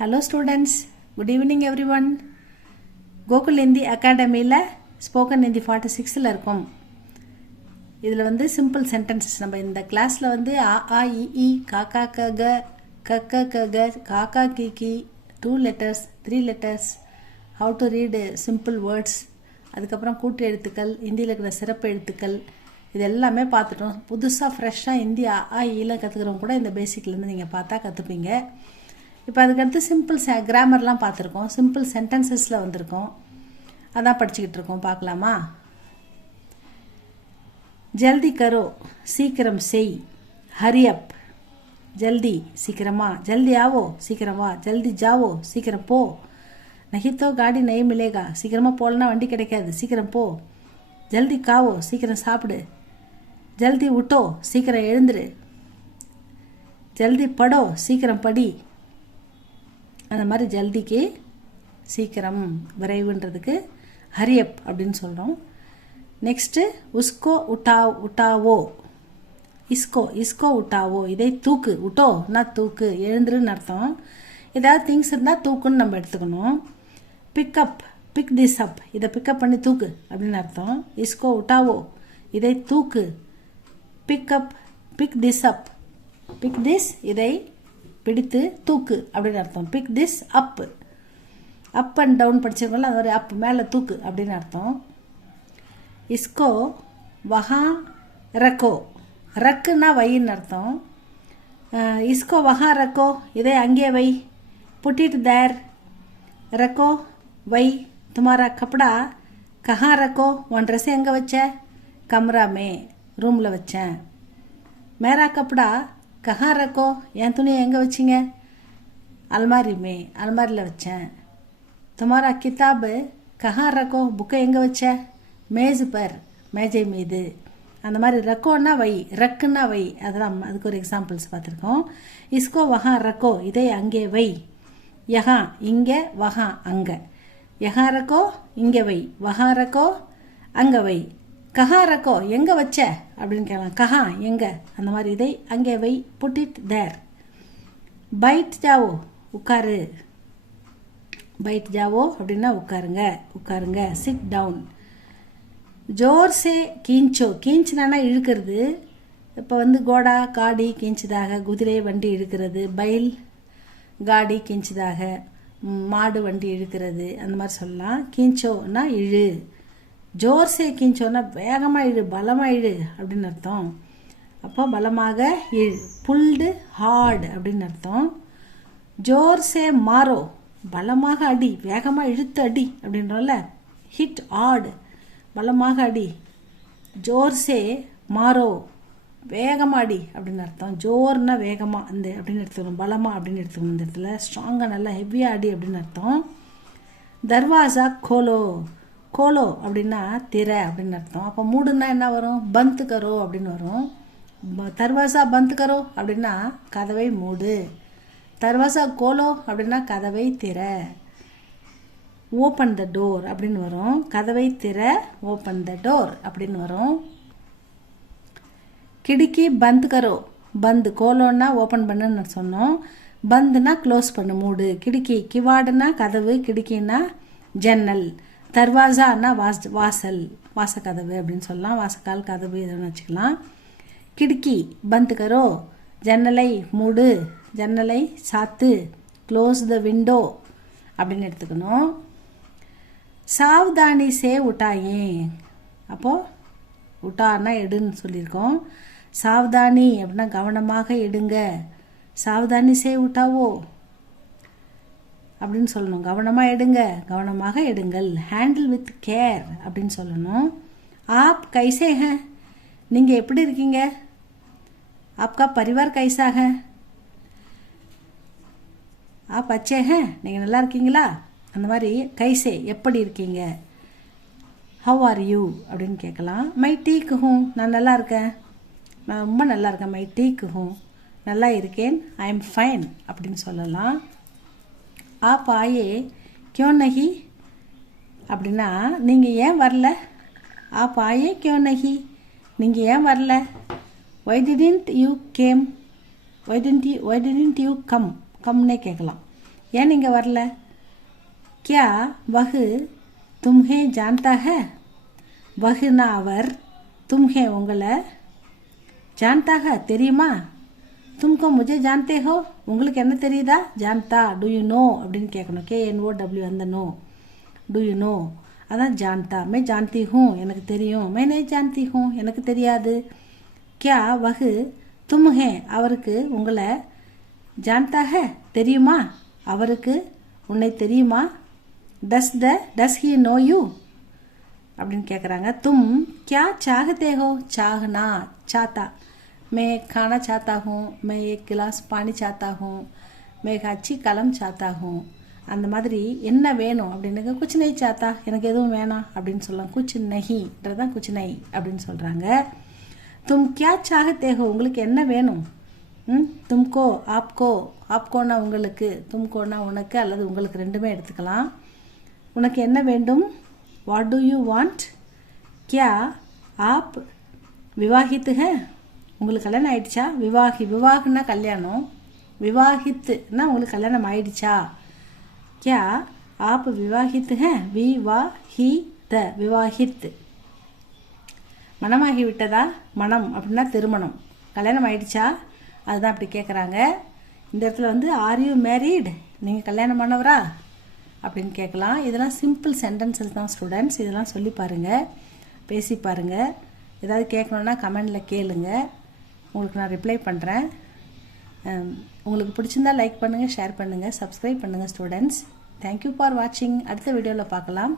Hello students, good evening everyone. Gokul Hindi Academy la Spoken Hindi 46ல இருக்கும். இதில் வந்து simple sentences நம்ம இந்த கிளாஸில் வந்து ஆ ஆ இ இ காக்கா கக கக்க கக காக்கா கிக்கி 2 letters 3 letters how to read simple words அதுக்கப்புறம் கூட்டு எழுத்துக்கள் ஹிந்தியில் இருக்கிற சிறப்பு எழுத்துக்கள் இது எல்லாமே பார்த்துட்டோம். புதுசாக ஃப்ரெஷ்ஷாக ஹிந்தி ஆ ஆ இல கற்றுக்கிறவங்க கூட இந்த பேசிக்லேருந்து நீங்கள் பார்த்தா கற்றுப்பீங்க. இப்போ அதுக்கடுத்து சிம்பிள் கிராமர்லாம் பார்த்துருக்கோம். சிம்பிள் சென்டென்சஸில் வந்திருக்கோம். அதான் படிச்சுக்கிட்டு இருக்கோம். பார்க்கலாமா? ஜல்தி கரோ சீக்கிரம் செய். ஹரி அப் ஜல்தி சீக்கிரமா. ஜல்தி ஆவோ சீக்கிரமா. ஜல்தி ஜாவோ சீக்கிரம் போ. நஹித்தோ காடி நெய் மிலேகா சீக்கிரமாக போகலன்னா வண்டி கிடைக்காது. சீக்கிரம் போ. ஜல்தி காவோ சீக்கிரம் சாப்பிடு. ஜல்தி விட்டோ சீக்கிரம் எழுந்துரு. ஜல்தி படோ சீக்கிரம் படி. அந்த மாதிரி ஜல்திக்கு சீக்கிரம் விரைவுன்றதுக்கு ஹரியப் அப்படின்னு சொல்கிறோம். நெக்ஸ்ட்டு உஸ்கோ உட்டாவோ இஸ்கோ உட்டாவோ இதை தூக்கு. உட்டோனா தூக்கு எழுந்துருன்னு அர்த்தம். ஏதாவது திங்ஸ் இருந்தால் தூக்குன்னு நம்ம எடுத்துக்கணும். பிக்கப் பிக் திஸ் அப் இதை பிக்கப் பண்ணி தூக்கு அப்படின்னு அர்த்தம். இஸ்கோ உட்டாவோ இதை தூக்கு. Pickup pick this up pick this இதை பிடித்து தூக்கு அப்படின்னு அர்த்தம். Pick this up up and down படிச்சிருக்கோம்ல அது ஒரு அப் மேலே தூக்கு அப்படின்னு அர்த்தம். இஸ்கோ வஹா ரக்கோ ரக்குன்னா வைன்னு அர்த்தம். இஸ்கோ வஹா ரக்கோ இதை அங்கே வை. புட்டிட் தேர் ரக்கோ வை. துமாரா கப்படா கஹா ரக்கோ உன் ட்ரெஸ்ஸை எங்கே வச்ச? கம்ரா மே ரூமில் வச்சேன். மேரா கப்படா கஹா ரக்கோ என் துணியை எங்கே வச்சிங்க? அல்மாரி மே அல்மாரியில் வச்சேன். துமாரா கிதாபு கஹா ரக்கோ புக்கை எங்கே வச்ச? மேஜு பர் மேஜை மீது. அந்த மாதிரி ரக்கோன்னா வை ரக்குன்னா வை. அதெல்லாம் அதுக்கு ஒரு எக்ஸாம்பிள்ஸ் பார்த்துருக்கோம். இஸ்கோ வஹா ரக்கோ இதை அங்கே வை. யஹா இங்கே வஹா அங்கே. யஹா ரக்கோ இங்கே வை. வஹா ரக்கோ அங்கே வை. கஹா ரக்கோ எங்கே வச்ச அப்படின்னு கேட்கலாம். கஹா எங்கே அந்த மாதிரி இதை அங்கே வை. Put it there. பைட் ஜாவோ உட்காரு. பைட் ஜாவோ அப்படின்னா உட்காருங்க உட்காருங்க. Sit down. ஜோர் சே கீஞ்சோ கீஞ்சினா இழுக்கிறது. இப்போ வந்து கோடா காடி கீஞ்சிதாக குதிரை வண்டி இழுக்கிறது. பைல் காடி கீஞ்சிதாக மாடு வண்டி இழுக்கிறது அந்த மாதிரி சொல்லலாம். கீஞ்சோன்னா இழு. ஜோர்சே கீஞ்சோன்னா வேகமாக இழு பலமாக இழு அப்படின்னு அர்த்தம். அப்போ பலமாக இழு. புல்டு ஹார்டு அப்படின்னு அர்த்தம். ஜோர்சே மாரோ பலமாக அடி வேகமாக இழுத்து அடி அப்படின்றோம்ல. ஹிட் ஆடு பலமாக அடி. ஜோர்சே மாரோ வேகமாக அடி அப்படின்னு அர்த்தம். ஜோர்னா வேகமாக அந்த அப்படின்னு எடுத்துக்கணும். பலமாக அப்படின்னு எடுத்துக்கணும். இந்த இடத்துல ஸ்ட்ராங்காக நல்லா ஹெவியாக அடி அப்படின்னு அர்த்தம். தர்வாசா கோலோ கோலோ அப்படின்னா திரை அப்படின்னு அர்த்தம். அப்போ மூடுன்னா என்ன வரும்? பந்த் கரோ அப்படின்னு வரும். தர்வாசா பந்த் கரோ அப்படின்னா கதவை மூடு. தர்வாசா கோலோ அப்படின்னா கதவை திரை. ஓப்பன் த டோர் அப்படின்னு வரும். கதவை திரை ஓப்பன் த டோர் அப்படின்னு வரும். கிடுக்கி பந்த் கரோ பந்து கோலோன்னா ஓப்பன் பண்ணுன்னு சொன்னோம். பந்துனா க்ளோஸ் பண்ணு மூடு. கிடுக்கி கிவாடுனா கதவு. கிடுக்கின்னா ஜன்னல். தர்வாசான்னா வாசல் வாசக்கதவு அப்படின்னு சொல்லலாம். வாசக்கால் கதவு எதுன்னு வச்சுக்கலாம். கிடுக்கி பந்த் கரோ ஜன்னலை மூடு. ஜன்னலை சாத்து. க்ளோஸ் த விண்டோ அப்படின்னு எடுத்துக்கணும். சாவ்தானி சே உட்டாயே அப்போது உட்டான்னா எடுன்னு சொல்லியிருக்கோம். சாவ்தானி அப்படின்னா கவனமாக எடுங்க. சாவ்தானி சே உட்டாவோ அப்படின்னு சொல்லணும். கவனமாக எடுங்க கவனமாக எடுங்கள். ஹேண்டில் வித் கேர் அப்படின்னு சொல்லணும். ஆப் கைசே ஹே நீங்கள் எப்படி இருக்கீங்க? ஆப்கா பரிவார் கைசா ஹே? ஆப் அச்சே ஹே நீங்கள் நல்லா இருக்கீங்களா? அந்த மாதிரி கைசே எப்படி இருக்கீங்க? ஹவ் ஆர் யூ அப்படின்னு கேட்கலாம். மை டீக்கு ஹூம் நான் நல்லா இருக்கேன். நான் ரொம்ப நல்லா இருக்கேன். மை டீக்கு ஹூம் நல்லா இருக்கேன். ஐ எம் ஃபைன் அப்படின்னு சொல்லலாம். ஆப் ஆயே கியோ நஹி அப்படின்னா நீங்கள் ஏன் வரல? ஆப் ஆயே கியோ நஹி நீங்கள் ஏன் வரல? Why didn't you came why didn't you come கம்னே கேட்கலாம். ஏன் நீங்கள் வரல? क्या वह तुम्हें जानता है? वहना அவர், तुम्हें உங்களை, जानता है தெரியுமா, तुमको मुझे जानते हो உங்களுக்கு என்ன தெரியுதா, जानता do you know அப்படின்னு கேட்கணும். KNOW அந்த நோ, do you know அதான் जानता. मैं जानती हूँ எனக்கு தெரியும், मैं नहीं जानती हूँ எனக்கு தெரியாது. क्या वह तुम्हें அவருக்கு உங்களை, जानता है தெரியுமா அவருக்கு உன்னை தெரியுமா, does he know you அப்படின்னு கேட்குறாங்க. तुम क्या चाहते हो? चाहना चाहता, मैं खाना चाहता हूँ, मैं एक गिलास पानी चाहता हूँ, मैं एक अच्छी कलम चाहता हूँ. அந்த மாதிரி என்ன வேணும் அப்படின்னு, குச் நஹி சாத்தா எனக்கு எதுவும் வேணாம் அப்படின்னு சொல்லலாம். குச் நஹின்றதான் குச் நஹி அப்படின்னு சொல்கிறாங்க. தும் கியா சாகத்தே ஹோ உங்களுக்கு என்ன வேணும்? தும்கோ ஆப்கோ, ஆப்கோனா உங்களுக்கு, தும்கோனா உனக்கு அல்லது உங்களுக்கு ரெண்டுமே எடுத்துக்கலாம். உனக்கு என்ன வேண்டும்? What do you want? கியா ஆப் விவாஹித்து ஹே உங்களுக்கு கல்யாணம் ஆயிடுச்சா? விவாகனா கல்யாணம், விவாஹித்துனா உங்களுக்கு கல்யாணம் ஆயிடுச்சா? क्या आप विवाहित हैं? विवाहित विवाहित மனமாகி விட்டதா? மனம் அப்படின்னா திருமணம், கல்யாணம் ஆயிடுச்சா அதுதான் அப்படி கேட்குறாங்க. இந்த இடத்துல வந்து ஆர் யூ மேரீட், நீங்கள் கல்யாணம் பண்ணவரா அப்படின்னு கேட்கலாம். இதெல்லாம் சிம்பிள் சென்டென்சஸ் தான் ஸ்டூடெண்ட்ஸ். இதெல்லாம் சொல்லி பாருங்கள், பேசி பாருங்கள். ஏதாவது கேட்கணுன்னா கமெண்டில் கேளுங்க, உங்களுக்கு நான் ரிப்ளை பண்ணுறேன். உங்களுக்கு பிடிச்சிருந்தா லைக் பண்ணுங்கள், ஷேர் பண்ணுங்கள், சப்ஸ்கிரைப் பண்ணுங்கள் ஸ்டூடெண்ட்ஸ். தேங்க்யூ ஃபார் வாட்சிங். அடுத்த வீடியோவில் பார்க்கலாம்.